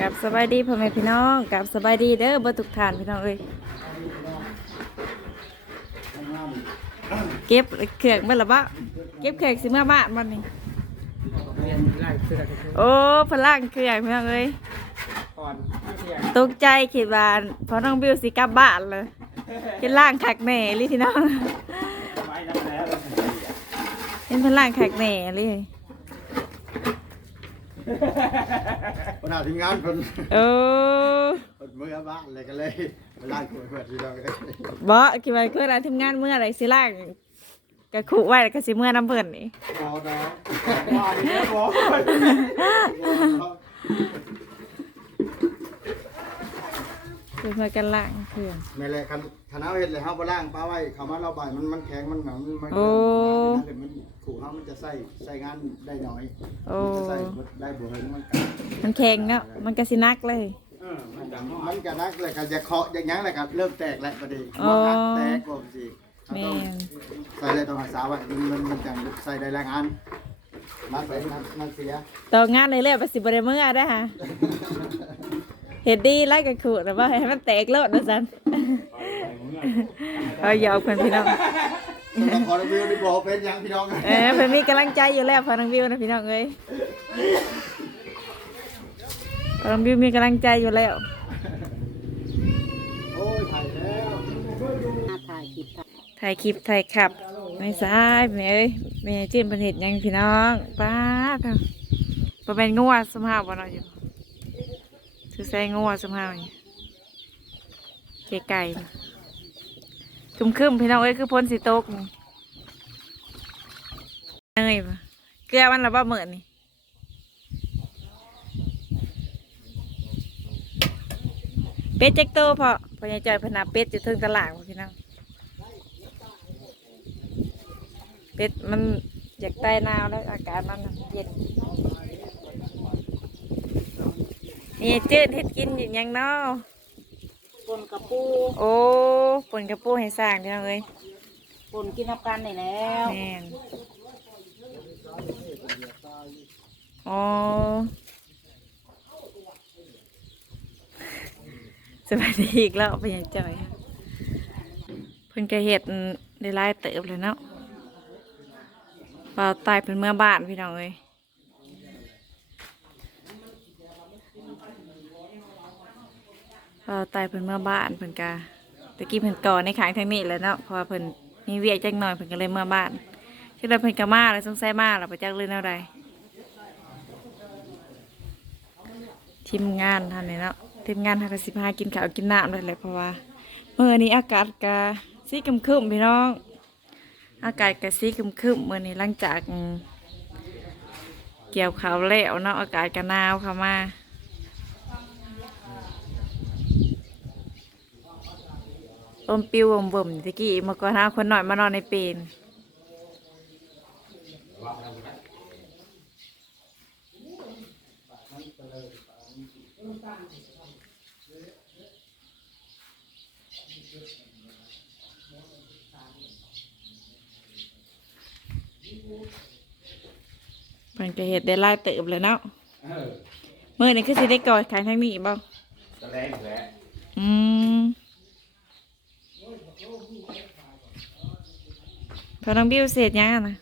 กับสบายดีพ่อแม่พี่น้องกับสบายดีเด้อบ่ทุกท่านพี่น้องเอ้ยเก็บเครื่องเมื่อละบะเก็บเครื่องสิเมื่อบ้านมันนี่โอ้พลังเครื่องพี่น้องเอ้ยตกใจคิดว่าพอน้องบิวสิกลับบ้านเลยเป็นล่างขักแหน่ลยพี่น้องเป็นพลังขักแหน่เลย ปัญหาทีมงานเพิ่นโอ้เพิ่นมือบ้านเลยก็เลยมาล้างขวดขวดที่เราเลยบ่คิดว่าเพื่อนทำงานเมื่อไหรสิล่างกะขู่ไว้แล้วก็สิเมื่อน้ำเพิ่นนี่พอนะว่าดีแล้วพ คือเพื่อกันล่างเครื่องแม่แหละคันคณะเฮ็ดเลยเฮาบ่ล้างปลาไว้เขามาเราบ่ายมันมันแข็งมันหนังมันโอ้มันขู่เฮามันจะใส่ใส่งานได้น้อยโอ้ มันจะใส่ได้บ่เฮิงมันกัมันแข็งเนาะ มันก็สินักเลย เออมันดำห้อมันก็นักเลยก็จะเคาะอย่างยังเลยครับเริ่มแตกแล้วพอดีอ๋อ มันแตกบ่สิแม่นใส่เลยต้องรักษาไว้มันมันมันจังใส่ได้แรงงานมันไปมันมันเสีย ต่องานในเรื่อยประสิบริเมื่อได้อฮะ เห็ดดีไล่กันขูดแต่ว่าให้มันแตกโลดนะสันเอาหยอกเพื่อนพี่น้องขอรีวิวดีบอกเป็นยังพี่น้องเออเพื่อนมีกำลังใจอยู่แล้วพอน้องวิวนะพี่น้องเอ้ยพอน้องวิวมีกำลังใจอยู่แล้วโอ้ยถ่ายแล้วถ่ายคลิปถ่ายขับไม่ใช่แม่เอ้ยแม่จิ้มเป็นเห็ดหยังพี่น้องป้าครับประเป็นงัวสมหาวบ่เนาะอยู่ คือใส่งัวสมหานี่เกไก่คุมคึมพี่น้องเอ้ยคือพ้นสีตกเอ้ยปะเกลือมันละบ่เหมือนนี่เป็ดเจ็กโตพอพอใหญจอยพนาเป็ดอยู่ทึงตลาดพี่น้องเป็ดมันอยากใต้นาวแล้วอากาศมันเย็น นี่จืดเห็ดกินอยู่หยังเนาะปนกระปูโอ้ปนกระปูให้สร้างเดียวเลยปนกินน้ำกันนี่แล้วแม่นอ๋อสวัสดีอีกแล้วเป็นยังจ่อยเพิ่นก็เห็ดได้หลายเติบเลยเนาะเราตายเป็นเมื่อบ้านพี่น้องเอ้ย เราตายเป็นเมื่อบ้านเพิ่นกาตะกี้เพิ่นก่อในขางทางนี้แหล้วเนาะเพอเพิ่นมีเวียกจักหน่อยเพิ่นก็เลยเมื่อบ้านชื่อเราเพิ่นก็มาเลยสงสัยมาเราไปจักเรื่องอะไรทีมงานท่านนี่เนาะทีมงานทางกสิพากินข้าวกินน้ำเลยแหละเพราะว่าเมื่อนี้อากาศกาสีครึมพี่น้อง อากาศกะซีครึมๆมื่อนี้หลังจาก เกี่ยวขาวแล้วเนาะอากาศกะหนาวเข้ามา มปิวบ่มบ่มๆตะกี้เมื่อก่อนหาคนหน่อยมานอนในเปนเพิ่นก็เฮ็ดได้หลายเติบเลยเนาะเออมื่อนี้คือสิได้ก่อยขายทางนี้บ่ตะแรงแหละอืม พอน้องบิวเสร็จยังอะนะ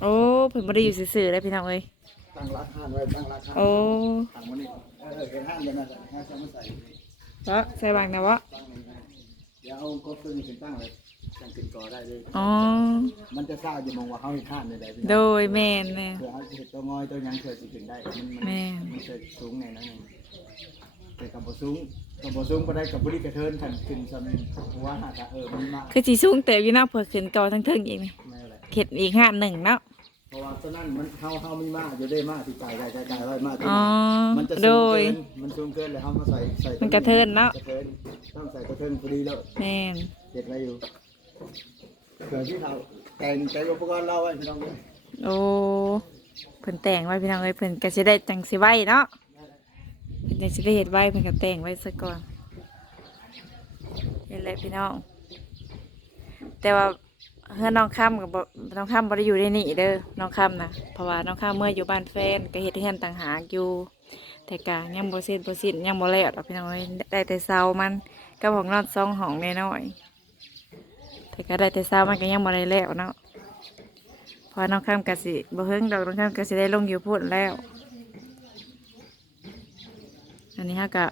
โอ้เพิ่นบ่ได้อยู่ซื่อๆเลยพี่น้องเอ้ยตั้งรักห้านไว้ตั้งรักห้านโอ้ตั้งมันนี่เออเห็นห้านกันนั่นแหละห้านจะมาใส่เพราะใส่บางนะวะตั้งนี่นะเดี๋ยวเอากบตัวนี้ขึ้นตั้งเลยตั้งขึ้นก่อได้เลยอ๋อมันจะทราบอยู่มองว่าเขาเห็นห้านในใดพี่โดน้องยแม่นแม่นเผื่อเขาจะเห็นตัวงอยตัวหยังเผื่อสิขึ้นได้มันมันแม่นมันจะสูงในนั้นเองแต่กับบ่สูง กับบ่สูงบ่ได้กับบ่ได้กระเทินขันขึ้นซ้ำเพราะว่าหากะเออมันมากคือสิสูงเติบอยู่เนาะเผื่อขึ้นต่อทั้งเทิงอีกนี่แม่แหละเข็ดอีกห้าหนึ่งเนาะเพราะว่าตัวนั้นมันเฮาเฮามีมากอยู่ได้มากที่จ่ายจ่ายจ่ายจ่ายไว้มากที่อ๋อ มันจะโดสูงย เกินมันสูงเกินแล้วเฮามาใส่ใส่มันกระเทินเนาะ กระเทินต้องใส่กระเทินพอดีแล้ว แม่นเด็ดไว้อยู่เกิดที่เขาแต่งแต่งอุปกรณ์เราไว้พี่น้องเอ้ยโอ้เพิ่นแต่งไว้พี่น้องเอ้ยเพิ่นก็สิได้จังสิไว้เนาะ เพิ่นจังสิได้เฮ็ดไว้เพิ่นก็แต่งไว้ซะก่อนนี่แหละพี่น้อง แต่ว่าเฮือนน้องค่ำกับน้องค่ำบ่ได้อยู่ในนี่เด้อน้องค่ำนะเพราะว่าน้องค่ำเมื่ออยู่บ้านแฟนก็เฮ็ดเฮือนต่างหากอยู่ แต่กะยังบ่เสร็จบ่สิ้นยังบ่แล้วดอกพี่น้องเอ้ยได้แต่เซามันกับของนอนซองห้องน้อยๆแต่ก็ได้แต่เซามันก็ยังบ่ได้แล้วเนาะพอน้องค่ำก็สิบ่เฮิงดอกน้องค่ำก็สิได้ลงอยู่พุ่นแล้ว อันนี้ฮะก็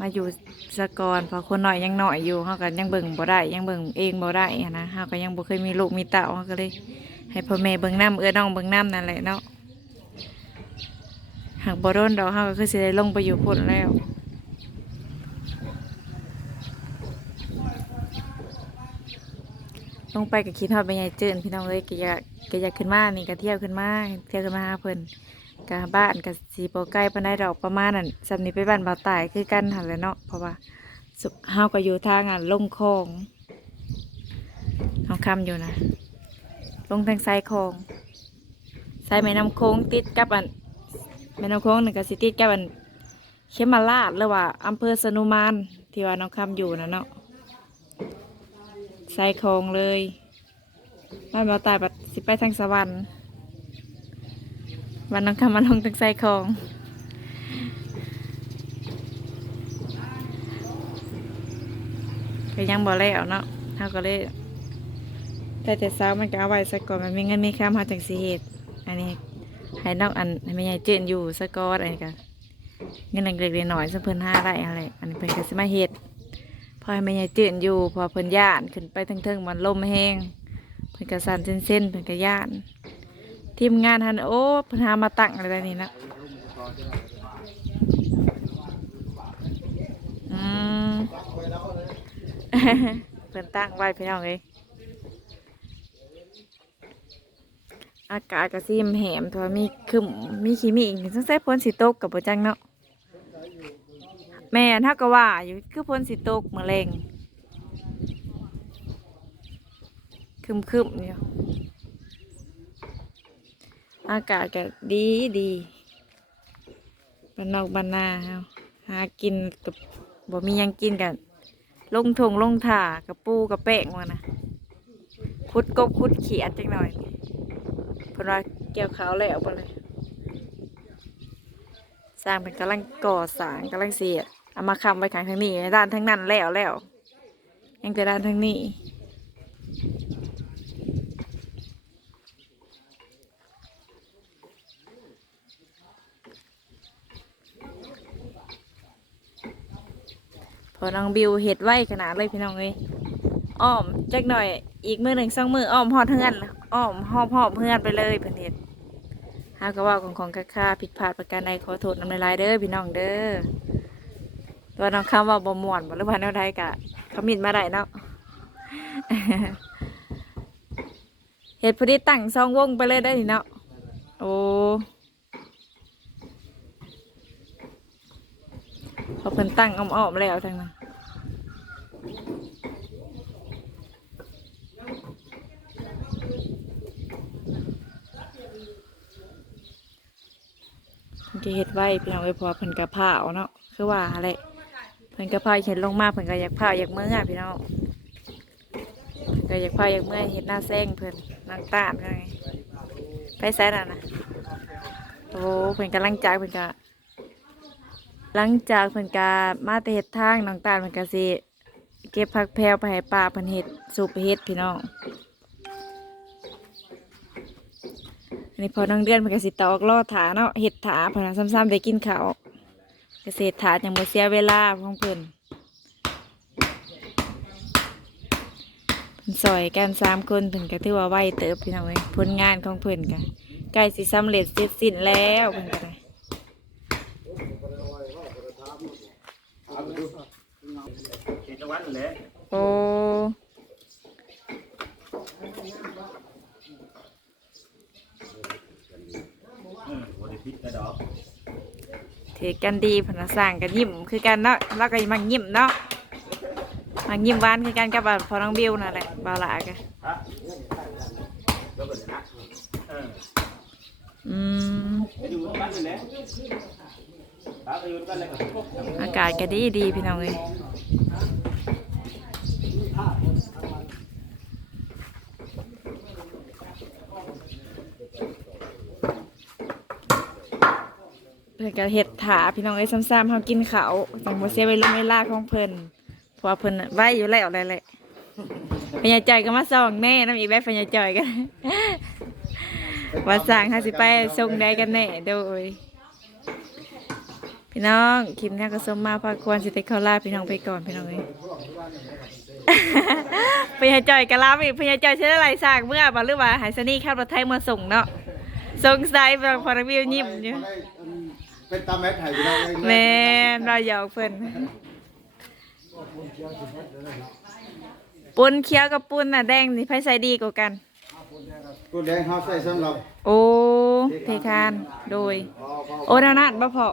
มาอยู่สะกอนพอคนหน่อยยังหน่อยอยู่เขาก็ยังเบิ่งบ่ได้ยังเบิ่งเองบ่ได้นะเขาก็ยังบ่เคยมีลูกมีเต้าเขาก็เลย ให้พ่อแม่เบิ่งน้ำเอื้อน้องเบิ่งน้ำนั่นแหละเนาะหากบ่โดนดอกเขาก็คือสิได้ลงไปอยู่พุ่นแล้วลงไปก็คิดฮอดไปยายเจินพี่น้องเลยก็อยากก็อยากขึ้นมานี่ก็เที่ยวขึ้นมาเที่ยวขึ้นมาหาเพิ่น กาบ้านกับสีโปใกล้ปานได้ดอกประมาณนั้นสำนี้ไปบ้านบ่าวตายคือกันหันแหล้วเนาะเพราะว่าสุเฮาก็อยู่ทางอะลงคลองเฮาคำอยู่นะลงทางซ้ายคลองซ้ายแม่น้ำโค้งติดกับอันแม่น้ำโค้งนึ่งก็สิติดกับอันเขมราชหรือว่าอำเภอสนุมานที่ว่าน้องคำอยู่นะเนาะซ้ายคลองเลยบ้านบ่าวตายบัดสิไปทางสวรรค์ วันน้องคำมาลงตึกใส่คลองก็ยังบ่แล้วเนาะเขาก็เลยแต่แต่เช้ามันก็เอาไว้ซะก่อนมันมีเงินมีค่ามาจากสิเหตุอันนี้ให้นอกอันให้แม่ใหญ่เจนอยู่ซะก่อนอันนี้ก็เงินเล็กๆน้อยๆสักเพิ่นห้าได้อะไรอันนี้เพิ่นก็สิมาเฮ็ดพอให้แม่ใหญ่เจนอยู่ พอเพิ่นย่านขึ้นไปทั้งเทิงๆมันลมแห้งเพิ่นก็สั่นเส้นๆเพิ่นก็ย่าน ทีมงานฮันโอ้เพิ่นหามาตั้งอะไรนี้นะอืมเพิ่นตั้งไว้พี่น้องเลยอากาศก็ซิมแหมเพราะว่ามีคึมมีขี้มีอีกสงสัยฝนสิตกกับบ่จังเนาะแม่นถ้าก็ว่าอยู่คือฝนสิตกมื้อแรงคึมๆอยู่ อากาศก็ดีดีบ้านนอกบ้านนาเฮาหากินกับบ่มียังกินกัน ลงทงลงถ่ากับปูกับแป้งวะนะคุดกบคุดเขียดจังหน่อยเพนว่าเกี่ยวขาวแล้วไปเลยสร้างเป็นกำลังก่อสร้างกำลังเสียเอามาคำไว้ข้างทางนี้ด้านทั้งนั้นแล้วแล้วยังแต่ด้านทั้งนี้ พอน้องบิวเห็ดไว้ขนาดเลยพี่น้องเลยอ้อมจักหน่อย อีกมือหนึ่งสองมืออ้อมหอดเพื่อนอ้อมหอบหอบเพื่อนไปเลยเพื่อนเห็ดหากว่าของของค่าค่าผิดพลาดประการใดขอโทษน้ำลายเด้อพี่น้องเด้อตัวน้องคำว่าบ่ม่วนบ่หรือว่าแนวใดกะเขามิดมาได้เนาะเห็ดพอดีตั้งซองวงไปเลยได้เนาะโอ้ พิ่นตั้งอ้อมๆแล้วทางนั้นเพิ่นก็เฮ็ดไว้พี่น้องเอ้ยพอเพิ่นกะเพาเนาะคือว่าอะไรเพิ่นกะเพาเห็นลงมาเพิ่นก็อยากเพาอยากเมื่อพี่น้องเพิ่นก็อยากเพาอยากเมื่อเฮ็ดหน้าแซงเพิ่นนางตาลไงไปไสน่ะนะโอ้เพิ่นกำลังจากเพิ่นก็ หลังจากเพิ่นกะมาแต่เฮ็ดทางน้องตาลเพิ่นก็สิเก็บผักแพรวไปให้ป้าเพิ่นเฮ็ดสูบไปเฮ็ดพี่น้องอันนี้พอน้องเดือนมันก็สิตอกล่อถาเนาะเห็ดถาเพนนซ้ำๆได้กินข้าวเกษตรถาอย่างบ่เสียเวลาของเพิ่นเพิ่นซอยกันสามคนเพิ่นก็ถือว่าไวเติบพี่น้องเอ้ยผลงานของเพิ่นก็ใกล้สิสำเร็จเสร็จสิ้นแล้วเพิ่นก็ได้ เอาไปดู เห็นตะวันเลยโอ้อืมวันนี้พิษกระดอกถือกันดีเพนนะสร้างกันยิ้มคือกันเนาะแล้วก็มักยิ้มเนาะมักยิ้มหวานคือกันกับพอน้องบิวนั่นแหละบ่าวหลากันฮะแล้วก็เดี๋ยวนะเอออืมไปอยู่ตะวันนี่แหละครับไปอยู่ตะวันเลยครับอากาศก็ดีดีพี่น้องเลย เพื่นก็เห็ดถาพี่น้องไอ้ซ้ำๆเขากินเขาต้องบ่เสียเวลไม่ลากของเพิ่นเพราะวเพิ่นน่ไว้อยู่แล้วแหละแหละพญาจก็มาส่องแน่นำอีกแบบพญาจ่อยกันว่าสร้างเฮาสิไปส่งได้กันแน่โดย พี่น้องคลิปนี้ก็สมมาพาควรสิเตเข้าลาพี่น้องไปก่อนพี่น้องเอ้ยพญาจ่อยกะลาอีกพญาจ่อยใช้อะไรสร้างเมื่อบ่หรือว่าหายสนี่ขับรถไทยมาส่งเนาะสงสัยบางพอรวิวยิ้มอยู่เป็นตาแมทไทยพี่น้องเองแม่นเราหยอกเพิ่นปุนเขียวกับปุนน่ะแดงนี่ไผใส่ดีกว่ากันกูแดงเฮาใส่สำหรับโอ้เทคานโดย โอ้นานาดบ่พอ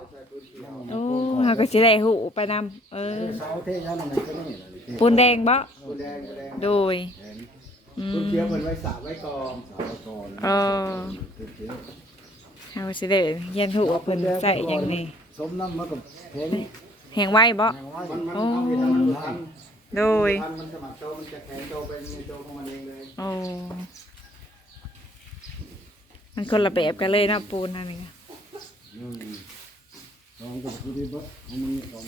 โอ้เฮาก็สิได้หูไปนำเออเสาเทยันไหนก็นี่ปูนแดงบ่กูแดงกูแดงโดยอืกูมเขียวเพิ่นไว้สาไว้กองสาไว้กองเออเฮาสิได้เรียนหูว่าเพิ่นใส่หยังนี่สมน้ำมากับเพลงแหงไว้บ่มันมันเอาเห็นมันทันโดยทันมันสมัครโตมันจะแข็งโตเป็นโตของมันเองเลยโอ้มันคนละแบบกันเลยเนาะปูนนั่นนี่ลองกับกูดีบ่มัน สอง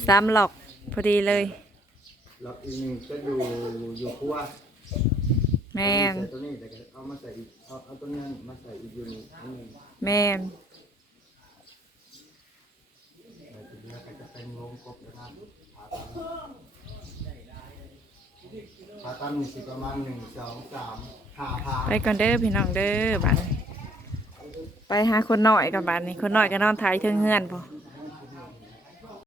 สามหลอกพอดีเลยแล้วอีกหนึ่งก็อยู่อยู่ครัวแม่นใส่ตัวนี้แต่ก็เอามาใส่อีกเอาเอาตัวนั้นมาใส่อีกอยู่นี่อันหนึงแม่นแล้วทีนี้ก็จะเป็นโรงกบนะครับผาตั้งผาตั้งมีสิประมาณหนึ่งสองสามห้าผาไปก่อนเด้อพี่น้องเด้อบ้านนี้ไปหาคนหน่อยกับบ้านนี้คนหน่อยก็นอนถ่ายเทิงเฮือนพอ